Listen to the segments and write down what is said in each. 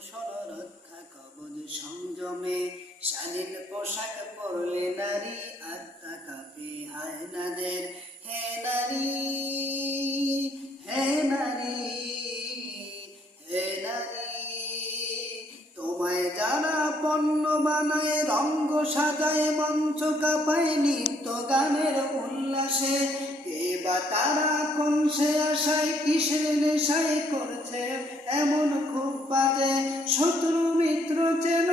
রক্ষা কবজ সংযমে শালীন পোশাক পরলে নারী আত্মা কাপে হায় নাদের হে নারী হে নারী হে নারী তোমায় যারা পণ্য বানায় রঙ্গ সাজায় মঞ্চ কাপায় নিত্য গানের উল্লাসে বা তারা কোন সে আশায় কিসের নেশায় করছে? এমন শত্রু মিত্র চেন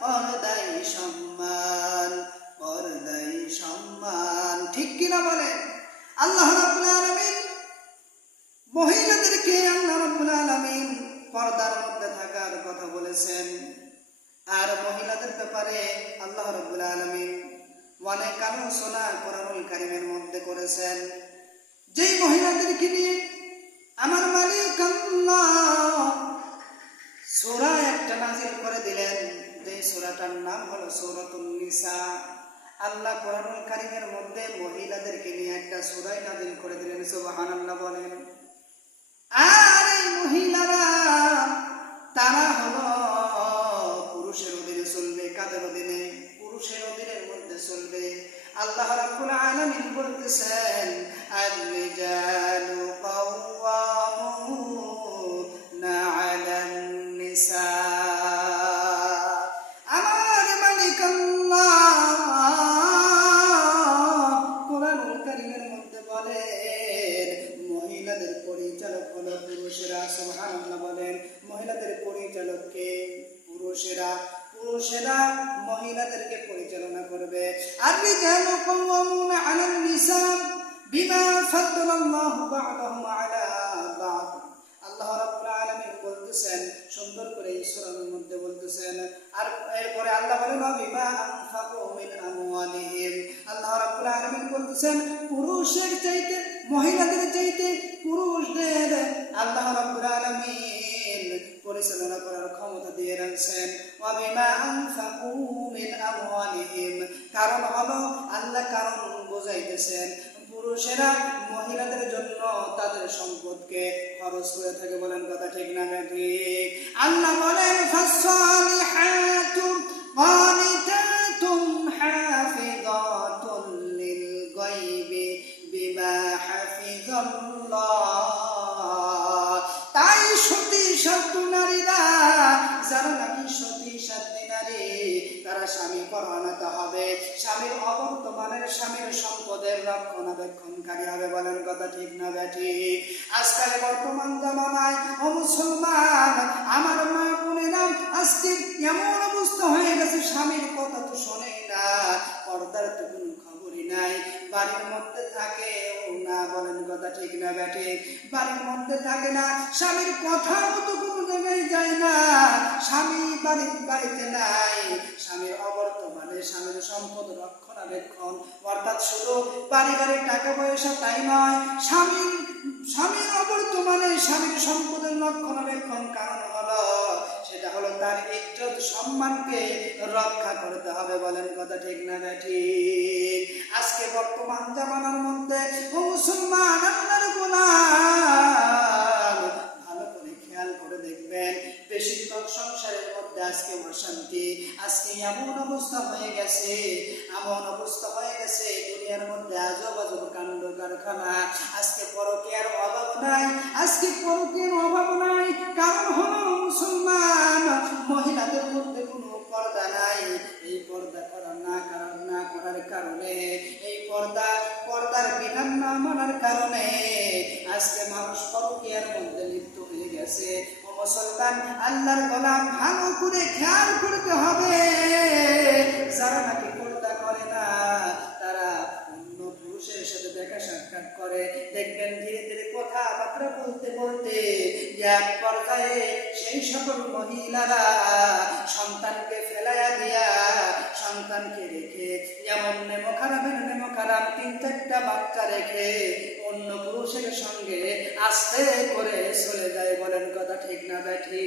পর্দাই সম্মান পর্দাই সম্মান। ঠিক কিনা বলেন আল্লাহ রাব্বুল আলামিন মহিলাদেরকে আল্লাহ রাব্বুল আলামিন পর্দার মধ্যে থাকার কথা বলেছেন। আর মহিলাদের ব্যাপারে আল্লাহ রাব্বুল আলামিন অনেক আলোচনা কোরআনুল কারিমের মধ্যে করেছেন। যেই মহিলাদেরকে নিয়ে আমার মালিক আল্লাহ সূরা একটা নাজিল করে দিলেন। আল্লাহ কোরআনুল কারিমের মধ্যে মহিলাদেরকে নিয়ে একটা সূরাই নাজিল করে দিলেন বলেন। আর এই মহিলারা, তারা হলো পুরুষের অধীনে চলবে, কাদের অধীনে? পুরুষের অধীনের মধ্যে চলবে। আল্লাহ রাব্বুল আলামিন বলতেছেন আর-রিজালু কাওয়ামুনা পরিচালক হলো পুরুষেরা, সুবহানাল্লাহ বলেন, মহিলাদের পরিচালককে পুরুষেরা পুরুষেরা মহিলাদেরকে পরিচালনা করবে। আর সুন্দর করে সূরার মধ্যে বলতেছেন, আর এরপরে আল্লাহ বলেন বিমা আল্লাহ রাব্বুল বলতেছেন, পুরুষের চাইতে মহিলাদের চাইতে কারণ হলো আল্লাহ কারণ বোঝাইতেছেন। পুরুষেরা মহিলাদের জন্য তাদের সম্পদকে খরচ করে থাকে বলেন কথা ঠিক না ঠিক। আল্লাহ বলেন তারা স্বামী পরাণত হবে। স্বামীর অবর্তমানের স্বামীর সম্পদের রক্ষণাবেক্ষণকারী হবে বলেন কথা ঠিক না ঠিক আজকাল বর্তমান জামানায় ও মুসলমান, আমার মা বোনেরা আজকে এমন অবস্থা হয়ে গেছে, স্বামীর কথা তো শোনেই না, পর্দার তো কোনো খবরই নাই, বাড়ির মধ্যে থাকে না বলেন কথা ঠিক না ব্যাটে। বাড়ির মধ্যে থাকে না, স্বামীর কথা মতো কোনো জায়গায় যায় না, স্বামী বাড়ির বাড়িতে নাই, স্বামীর অবর্তমানে স্বামীর সম্পদ রক্ষণাবেক্ষণ অর্থাৎ শুধু পারিবারিক টাকা পয়সা তাই নয়, স্বামীর স্বামীর অবর্তমানে স্বামীর সম্পদের রক্ষণাবেক্ষণ কারণ হলো, সেটা হলো তার ইজ্জত, সম্মানকে রক্ষা করতে হবে বলেন কথা ঠিক না ঠিক? আজকে বর্তমান জামানার মধ্যে ও মুসলমান আল্লাহর গোলাম ভালো করে খেয়াল করে দেখবেন। বেশিরভাগ সংসারের আজকে অশান্তি আজকে এমন অবস্থা হয়ে গেছে, এমন অবস্থা হয়ে গেছে দুনিয়ার মধ্যে আজব আজব কাণ্ড কারখানা। আজকে পরকের অভাব নাই, আজকে পরকের অভাব নাই, কারণ হলো মুসলমান। মহিলাদের মধ্যে কোনো পর্দা নাই। এই পর্দা করার না কারণ, না করার কারণে, এই পর্দা, পর্দার বিধান না মানার কারণে আজকে মানুষ পরকিয়ার মধ্যে লিপ্ত হয়ে গেছে। মুসলমান আল্লাহর গোলাম ভালো করে খেয়াল করতে হবে। যারা নাকি পর্দা করে না, তারা অন্য পুরুষের সাথে দেখা সাক্ষাৎ করে। দেখবেন ধীরে ধীরে কথাবার্তা বলতে বলতে এক পর্যায়ে সেই সকল মহিলারা সন্তানকে ফেলাইয়া দিয়া সন্তানকে রেখে, যেমন নেমো খারাপের নেমো খারাপ তিন চারটা বাচ্চা রেখে অন্য পুরুষের সঙ্গে আস্তে করে চলে যায় বলেন কথা ঠিক না ব্যাঠি